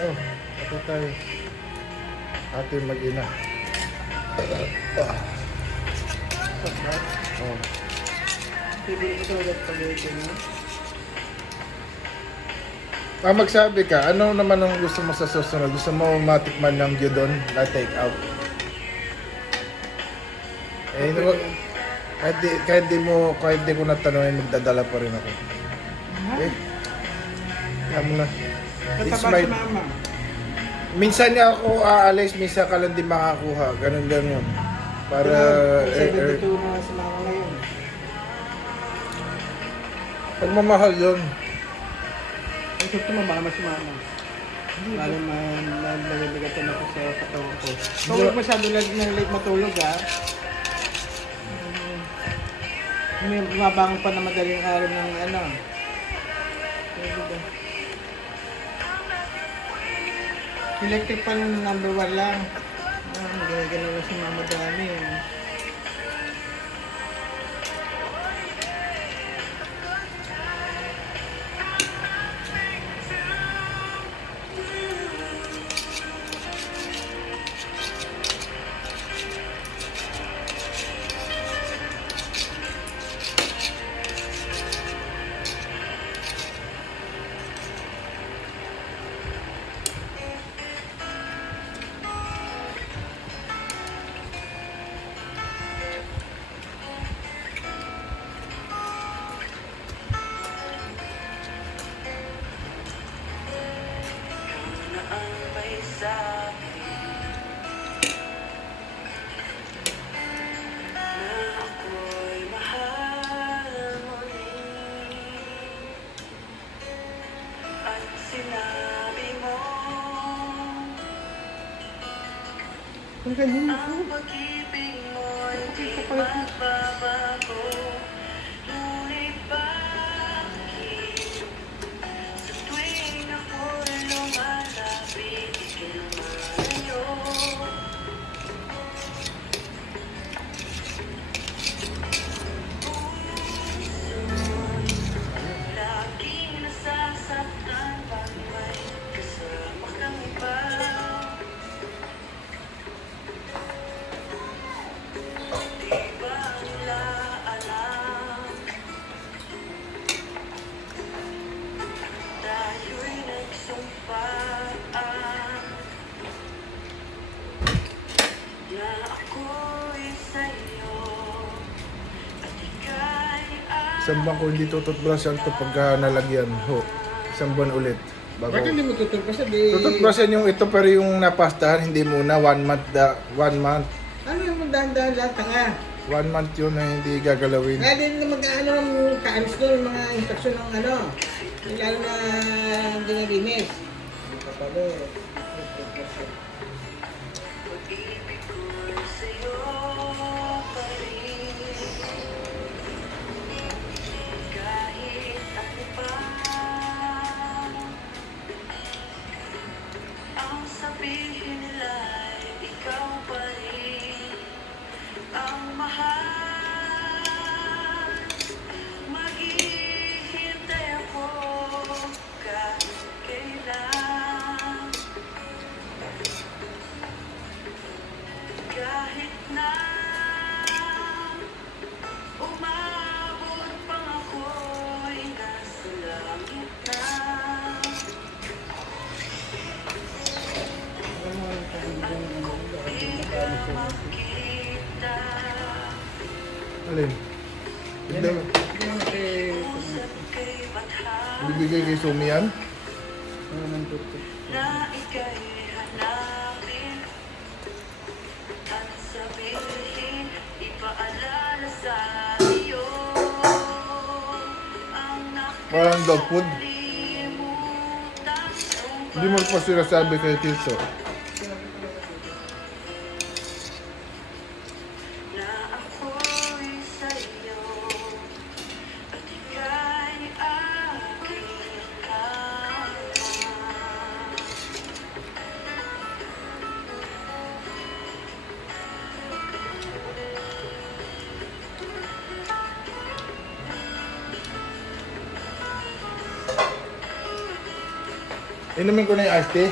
Oh, ito tayo. Ating mag-ina. Oh. Bibili ko talaga spaghetti mo. Magsabi ka, ano naman ang gusto mo sa susunod? Gusto mo matikman ng gyudon na take out? Eh, hindi mo, kahit di ko natanongin, magdadala pa rin ako. Eh, kaya mo na. It's Tataba my, si mama. minsan niya ako aalis, minsan ka lang di makakuha. Ganun lang yun. Para, Nagsabi mo si mama ngayon. pagmamahal yun. Ang gusto mo, baka si mama. Lalo nalagagatan ako sa katawan ko. So, huwag masyado ng late matulog, ha? May bumabangon pa na madaling araw ng ano. Electric pa ng number 1 lang. Gano'n lang si mama dami, eh. Ang ganyan ako. Bakit ka pala? Isang buwan ko hindi tututbrushan to pagka nalagyan. Ho. Isang buwan ulit. Bago. Bakit hindi mo tutulpasan? Di... Tututbrushan yung ito pero yung napastahan hindi muna 1 month. 1 month. Ano yung dahan-dahan lahat nga? 1 month yun na hindi gagalawin. Kaya din na mag-ano ng kaalis doon, yung mga instruction ng ano. Lalo na hindi nalinis. Ano ka pala eh. Alin? Bigla, bibigay kay Sumi yan? Na ika'y hanapin at sabihin, ipaalala sa iyo ang Parang dog food. nakalimutan Hindi mo pa sila sabi kay Tito. na ako'y sa'yo at ika'y aking kasama. Inumin ko na yung iced tea.